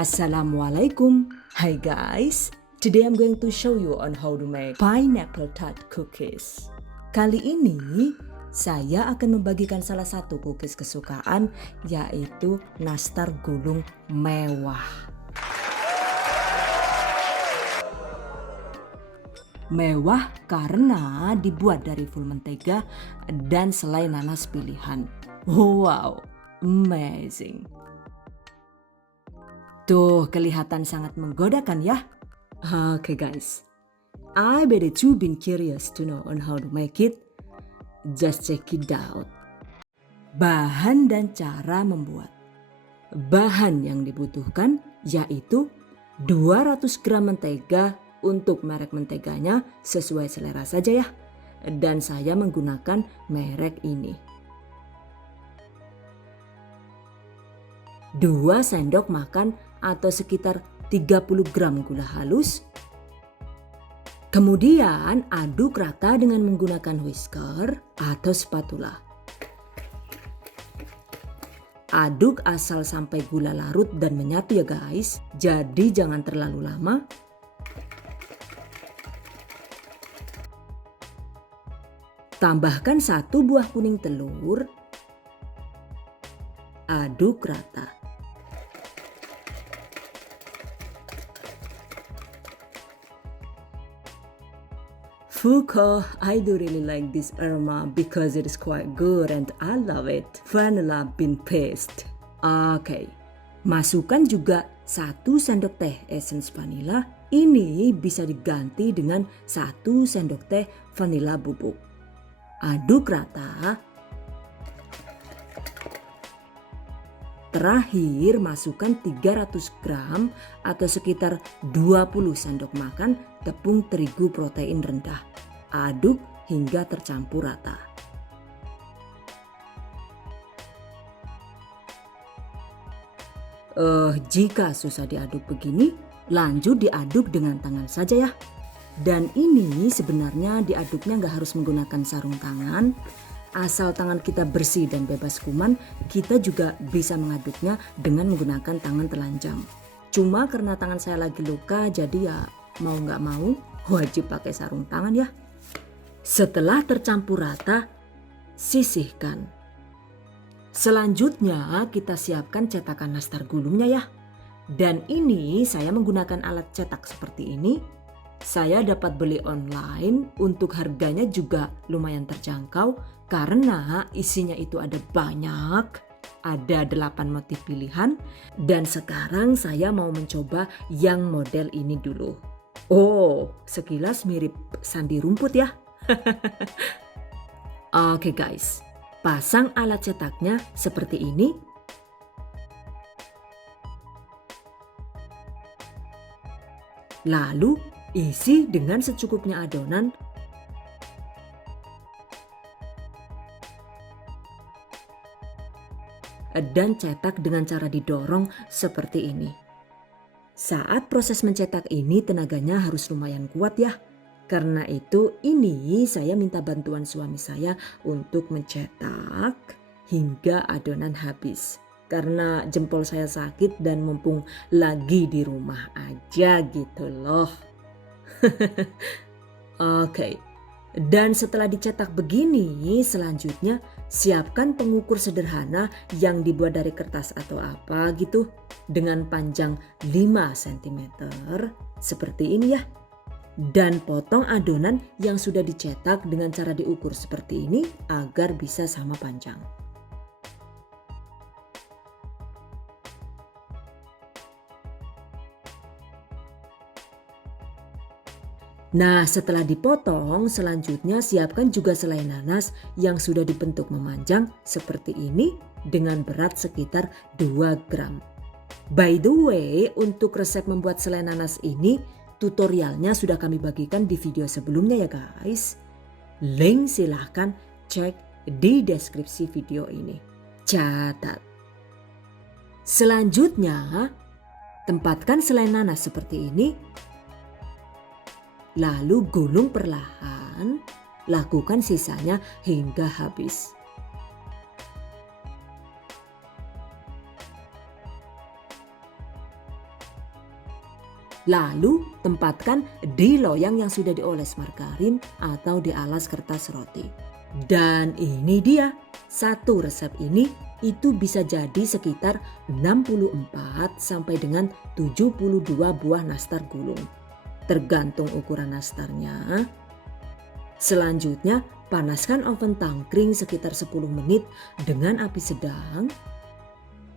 Assalamualaikum. Hi guys, today I'm going to show you on how to make pineapple tart cookies. Kali ini saya akan membagikan salah satu cookies kesukaan, yaitu nastar gulung mewah. Mewah karena dibuat dari full mentega dan selai nanas pilihan. Wow, amazing. Tuh, kelihatan sangat menggodakan ya. Okay guys, I bet that you've been curious to know on how to make it. Just check it out. Bahan dan cara membuat. Bahan yang dibutuhkan yaitu 200 gram mentega, untuk merek menteganya sesuai selera saja ya. Dan saya menggunakan merek ini. 2 sendok makan atau sekitar 30 gram gula halus. Kemudian aduk rata dengan menggunakan whisker atau spatula. Aduk asal sampai gula larut dan menyatu ya guys. Jadi jangan terlalu lama. Tambahkan 1 buah kuning telur. Aduk rata. Fuko, I do really like this aroma because it is quite good and I love it. Vanilla bean paste. Oke, masukkan juga 1 sendok teh essence vanilla. Ini bisa diganti dengan 1 sendok teh vanilla bubuk. Aduk rata. Terakhir masukkan 300 gram atau sekitar 20 sendok makan tepung terigu protein rendah. Aduk hingga tercampur rata. Jika susah diaduk begini, lanjut diaduk dengan tangan saja ya. Dan ini sebenarnya diaduknya nggak harus menggunakan sarung tangan. Asal tangan kita bersih dan bebas kuman, kita juga bisa mengaduknya dengan menggunakan tangan telanjang. Cuma karena tangan saya lagi luka, jadi ya mau nggak mau wajib pakai sarung tangan ya. Setelah tercampur rata, sisihkan. Selanjutnya kita siapkan cetakan nastar gulungnya ya. Dan ini saya menggunakan alat cetak seperti ini. Saya dapat beli online, untuk harganya juga lumayan terjangkau karena isinya itu ada banyak, ada 8 motif pilihan, dan sekarang saya mau mencoba yang model ini dulu. Oh, sekilas mirip sandi rumput ya. Oke guys, pasang alat cetaknya seperti ini. Lalu isi dengan secukupnya adonan. Dan cetak dengan cara didorong seperti ini. Saat proses mencetak ini tenaganya harus lumayan kuat ya. Karena itu ini saya minta bantuan suami saya untuk mencetak hingga adonan habis. Karena jempol saya sakit dan mumpung lagi di rumah aja gitu loh. Oke. Dan setelah dicetak begini, selanjutnya siapkan pengukur sederhana yang dibuat dari kertas atau apa gitu dengan panjang 5 cm seperti ini ya. Dan potong adonan yang sudah dicetak dengan cara diukur seperti ini agar bisa sama panjang. Nah, setelah dipotong, selanjutnya siapkan juga selai nanas yang sudah dibentuk memanjang seperti ini dengan berat sekitar 2 gram. By the way, untuk resep membuat selai nanas ini, tutorialnya sudah kami bagikan di video sebelumnya ya guys. Link silahkan cek di deskripsi video ini. Catat. Selanjutnya, tempatkan selai nanas seperti ini. Lalu gulung perlahan, lakukan sisanya hingga habis. Lalu tempatkan di loyang yang sudah dioles margarin atau di alas kertas roti. Dan ini dia, satu resep ini itu bisa jadi sekitar 64 sampai dengan 72 buah nastar gulung. Tergantung ukuran nastarnya. Selanjutnya, panaskan oven tangkring sekitar 10 menit dengan api sedang.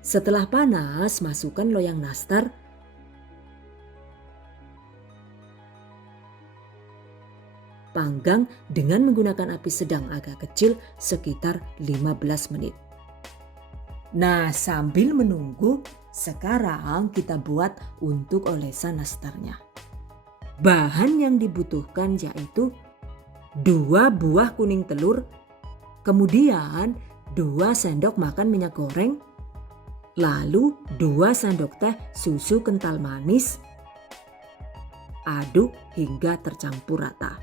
Setelah panas, masukkan loyang nastar. Panggang dengan menggunakan api sedang agak kecil sekitar 15 menit. Nah, sambil menunggu, sekarang kita buat untuk olesan nastarnya. Bahan yang dibutuhkan yaitu 2 buah kuning telur, kemudian 2 sendok makan minyak goreng, lalu 2 sendok teh susu kental manis. Aduk hingga tercampur rata.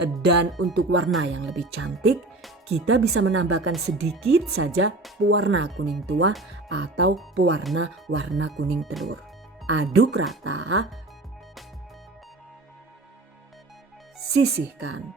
Dan untuk warna yang lebih cantik, kita bisa menambahkan sedikit saja pewarna kuning tua atau pewarna warna kuning telur. Aduk rata. Sisihkan.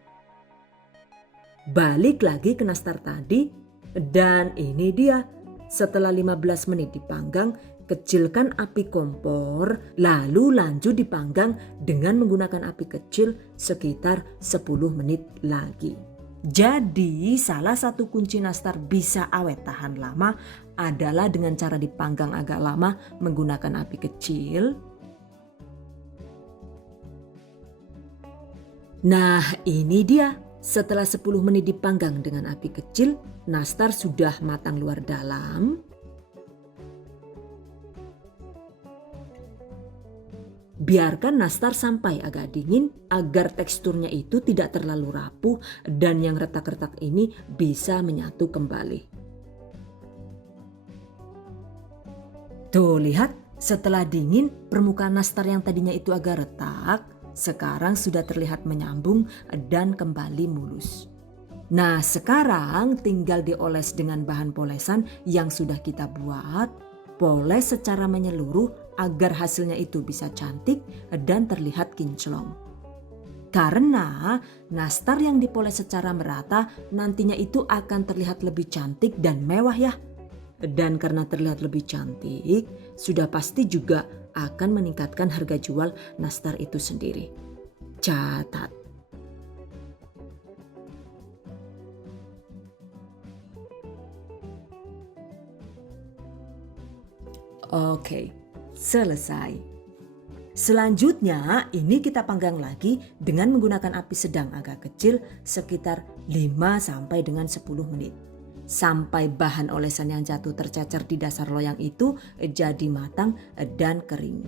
Balik lagi ke nastar tadi dan ini dia. Setelah 15 menit dipanggang, kecilkan api kompor lalu lanjut dipanggang dengan menggunakan api kecil sekitar 10 menit lagi. Jadi salah satu kunci nastar bisa awet tahan lama adalah dengan cara dipanggang agak lama menggunakan api kecil. Nah, ini dia. Setelah 10 menit dipanggang dengan api kecil, nastar sudah matang luar dalam. Biarkan nastar sampai agak dingin agar teksturnya itu tidak terlalu rapuh dan yang retak-retak ini bisa menyatu kembali. Tuh, lihat, setelah dingin permukaan nastar yang tadinya itu agak retak sekarang sudah terlihat menyambung dan kembali mulus. Nah, sekarang tinggal dioles dengan bahan polesan yang sudah kita buat. Poles secara menyeluruh agar hasilnya itu bisa cantik dan terlihat kinclong. Karena nastar yang dipoles secara merata nantinya itu akan terlihat lebih cantik dan mewah ya. Dan karena terlihat lebih cantik, sudah pasti juga akan meningkatkan harga jual nastar itu sendiri. Catat. Oke, selesai. Selanjutnya ini kita panggang lagi dengan menggunakan api sedang agak kecil sekitar 5 sampai dengan 10 menit. Sampai bahan olesan yang jatuh tercecer di dasar loyang itu jadi matang dan kering.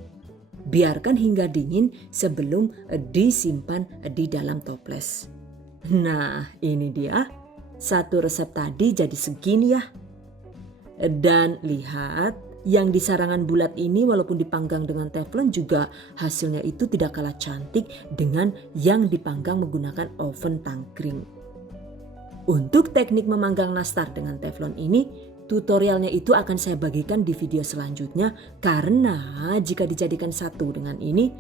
Biarkan hingga dingin sebelum disimpan di dalam toples. Nah, ini dia. Satu resep tadi jadi segini ya. Dan lihat, yang di sarangan bulat ini walaupun dipanggang dengan teflon juga hasilnya itu tidak kalah cantik dengan yang dipanggang menggunakan oven tangkring. Untuk teknik memanggang nastar dengan teflon ini, tutorialnya itu akan saya bagikan di video selanjutnya karena jika dijadikan satu dengan ini,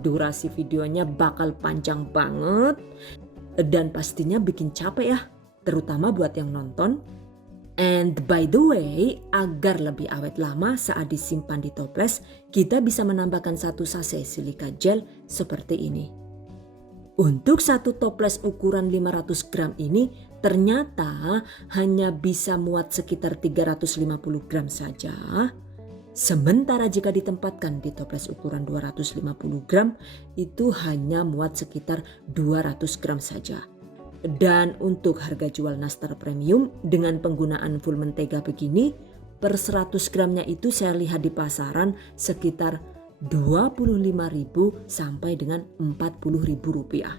durasi videonya bakal panjang banget dan pastinya bikin capek ya, terutama buat yang nonton. And by the way, agar lebih awet lama saat disimpan di toples, kita bisa menambahkan 1 sachet silika gel seperti ini. Untuk satu toples ukuran 500 gram ini ternyata hanya bisa muat sekitar 350 gram saja. Sementara jika ditempatkan di toples ukuran 250 gram itu hanya muat sekitar 200 gram saja. Dan untuk harga jual nastar premium dengan penggunaan full mentega begini, per 100 gramnya itu saya lihat di pasaran sekitar 25.000 sampai dengan 40.000 rupiah.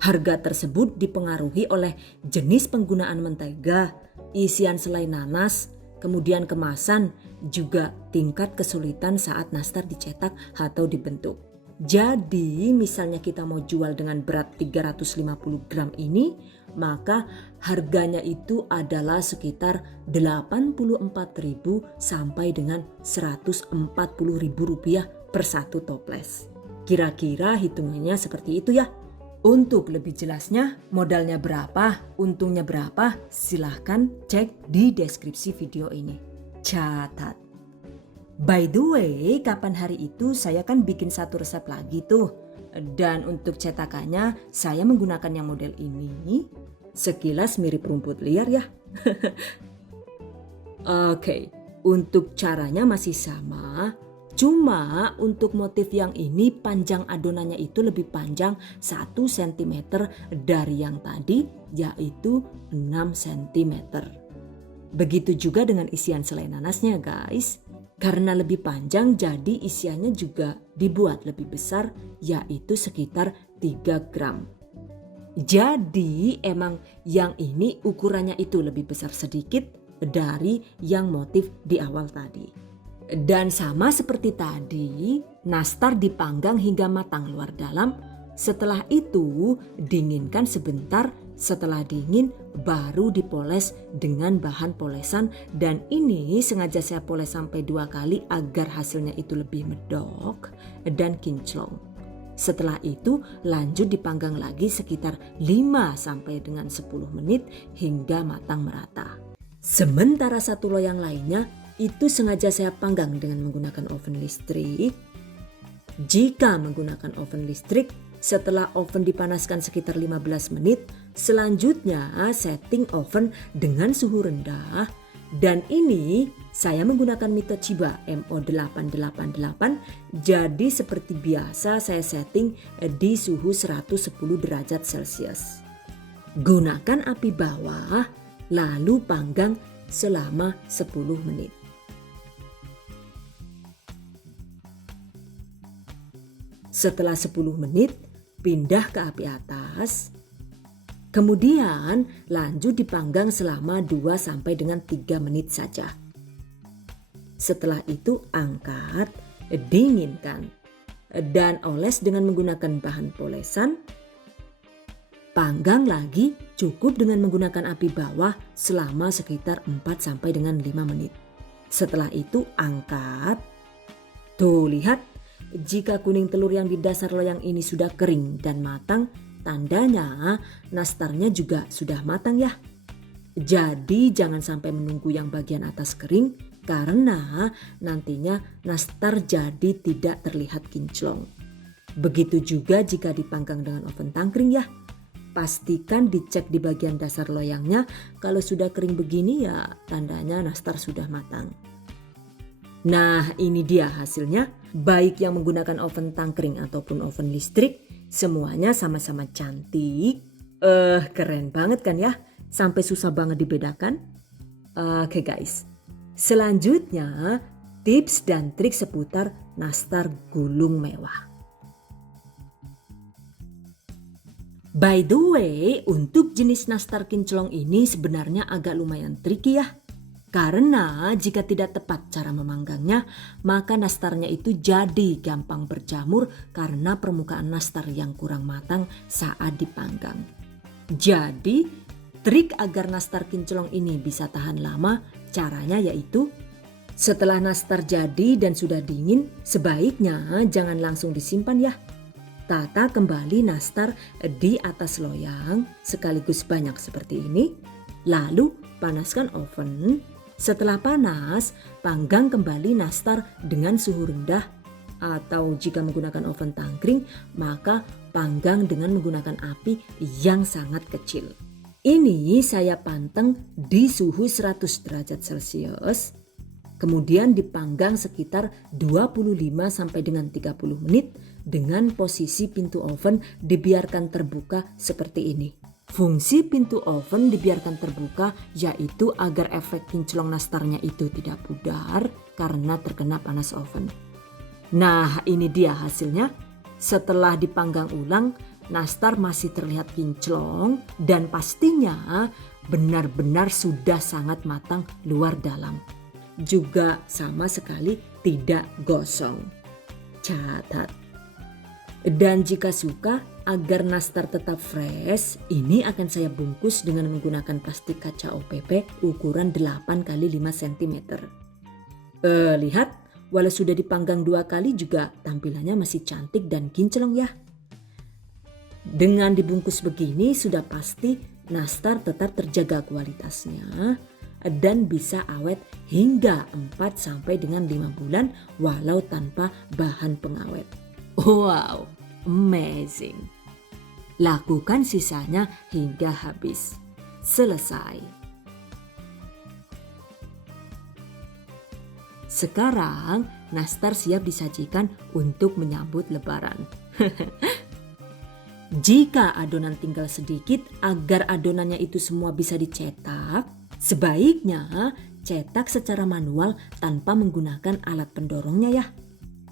Harga tersebut dipengaruhi oleh jenis penggunaan mentega, isian selai nanas, kemudian kemasan, juga tingkat kesulitan saat nastar dicetak atau dibentuk. Jadi misalnya kita mau jual dengan berat 350 gram ini, maka harganya itu adalah sekitar 84.000 sampai dengan 140.000 rupiah per satu toples. Kira-kira hitungannya seperti itu ya. Untuk lebih jelasnya, modalnya berapa, untungnya berapa, silahkan cek di deskripsi video ini. Catat. By the way, kapan hari itu saya kan bikin satu resep lagi tuh. Dan untuk cetakannya saya menggunakan yang model ini. Sekilas mirip rumput liar ya. Oke, untuk caranya masih sama. Cuma untuk motif yang ini panjang adonannya itu lebih panjang 1 cm dari yang tadi, yaitu 6 cm. Begitu juga dengan isian selai nanasnya guys. Karena lebih panjang jadi isiannya juga dibuat lebih besar, yaitu sekitar 3 gram. Jadi emang yang ini ukurannya itu lebih besar sedikit dari yang motif di awal tadi. Dan sama seperti tadi, nastar dipanggang hingga matang luar dalam. Setelah itu dinginkan sebentar. Setelah dingin baru dipoles dengan bahan polesan, dan ini sengaja saya poles sampai 2 kali agar hasilnya itu lebih medok dan kinclong. Setelah itu lanjut dipanggang lagi sekitar 5 sampai dengan 10 menit hingga matang merata. Sementara satu loyang lainnya itu sengaja saya panggang dengan menggunakan oven listrik. Jika menggunakan oven listrik, setelah oven dipanaskan sekitar 15 menit, selanjutnya setting oven dengan suhu rendah. Dan ini saya menggunakan Mito Chiba MO888. Jadi seperti biasa saya setting di suhu 110 derajat Celcius. Gunakan api bawah lalu panggang selama 10 menit. Setelah 10 menit, pindah ke api atas. Kemudian lanjut dipanggang selama 2 sampai dengan 3 menit saja. Setelah itu angkat, dinginkan, dan oles dengan menggunakan bahan polesan. Panggang lagi cukup dengan menggunakan api bawah selama sekitar 4 sampai dengan 5 menit. Setelah itu angkat. Tuh lihat. Jika kuning telur yang di dasar loyang ini sudah kering dan matang, tandanya nastarnya juga sudah matang ya. Jadi jangan sampai menunggu yang bagian atas kering, karena nantinya nastar jadi tidak terlihat kinclong. Begitu juga jika dipanggang dengan oven tangkring ya. Pastikan dicek di bagian dasar loyangnya, kalau sudah kering begini ya tandanya nastar sudah matang. Nah ini dia hasilnya, baik yang menggunakan oven tangkring ataupun oven listrik, semuanya sama-sama cantik. Keren banget kan ya, sampai susah banget dibedakan. Oke guys, selanjutnya tips dan trik seputar nastar gulung mewah. By the way, untuk jenis nastar kinclong ini sebenarnya agak lumayan tricky ya. Karena jika tidak tepat cara memanggangnya, maka nastarnya itu jadi gampang berjamur karena permukaan nastar yang kurang matang saat dipanggang. Jadi, trik agar nastar kinclong ini bisa tahan lama, caranya yaitu setelah nastar jadi dan sudah dingin, sebaiknya jangan langsung disimpan ya. Tata kembali nastar di atas loyang sekaligus banyak seperti ini, lalu panaskan oven. Setelah panas, panggang kembali nastar dengan suhu rendah, atau jika menggunakan oven tangkring, maka panggang dengan menggunakan api yang sangat kecil. Ini saya panteng di suhu 100 derajat Celcius. Kemudian dipanggang sekitar 25 sampai dengan 30 menit dengan posisi pintu oven dibiarkan terbuka seperti ini. Fungsi pintu oven dibiarkan terbuka yaitu agar efek kinclong nastarnya itu tidak pudar karena terkena panas oven. Nah ini dia hasilnya. Setelah dipanggang ulang, nastar masih terlihat kinclong dan pastinya benar-benar sudah sangat matang luar dalam. Juga sama sekali tidak gosong. Catat. Dan jika suka, agar nastar tetap fresh, ini akan saya bungkus dengan menggunakan plastik kaca OPP ukuran 8 x 5 cm. Lihat, walau sudah dipanggang 2 kali juga tampilannya masih cantik dan kinclong ya. Dengan dibungkus begini sudah pasti nastar tetap terjaga kualitasnya dan bisa awet hingga 4 sampai dengan 5 bulan walau tanpa bahan pengawet. Wow, amazing. Lakukan sisanya hingga habis. Selesai. Sekarang nastar siap disajikan untuk menyambut Lebaran. Jika adonan tinggal sedikit agar adonannya itu semua bisa dicetak, sebaiknya cetak secara manual tanpa menggunakan alat pendorongnya ya.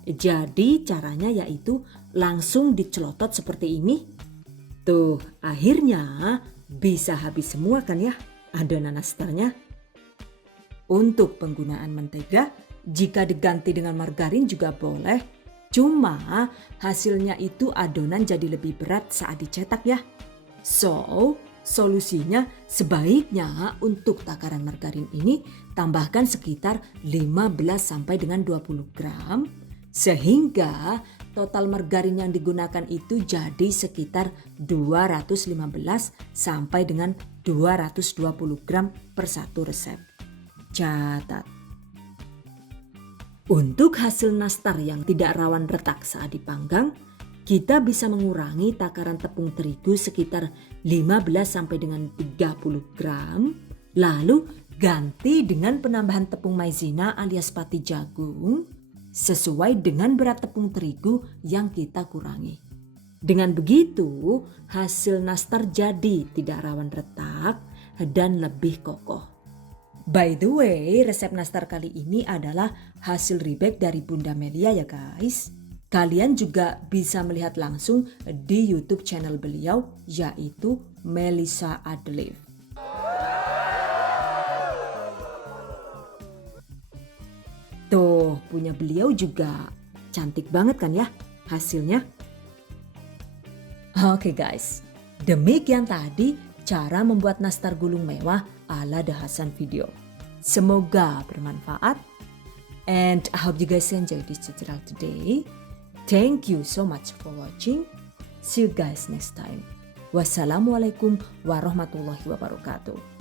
Jadi caranya yaitu langsung dicelotot seperti ini. Tuh, akhirnya bisa habis semua kan ya adonan nastarnya. Untuk penggunaan mentega, jika diganti dengan margarin juga boleh. Cuma hasilnya itu adonan jadi lebih berat saat dicetak ya. So, solusinya sebaiknya untuk takaran margarin ini tambahkan sekitar 15 sampai dengan 20 gram. Sehingga total margarin yang digunakan itu jadi sekitar 215 sampai dengan 220 gram per satu resep. Catat. Untuk hasil nastar yang tidak rawan retak saat dipanggang, kita bisa mengurangi takaran tepung terigu sekitar 15 sampai dengan 30 gram, lalu ganti dengan penambahan tepung maizena alias pati jagung sesuai dengan berat tepung terigu yang kita kurangi. Dengan begitu, hasil nastar jadi tidak rawan retak dan lebih kokoh. By the way, resep nastar kali ini adalah hasil rebake dari Bunda Melia ya guys. Kalian juga bisa melihat langsung di YouTube channel beliau yaitu Melissa Adleif. Tuh, punya beliau juga cantik banget kan ya hasilnya. Oke guys, demikian tadi cara membuat nastar gulung mewah ala The Hasan video. Semoga bermanfaat. And I hope you guys enjoy this tutorial today. Thank you so much for watching. See you guys next time. Wassalamualaikum warahmatullahi wabarakatuh.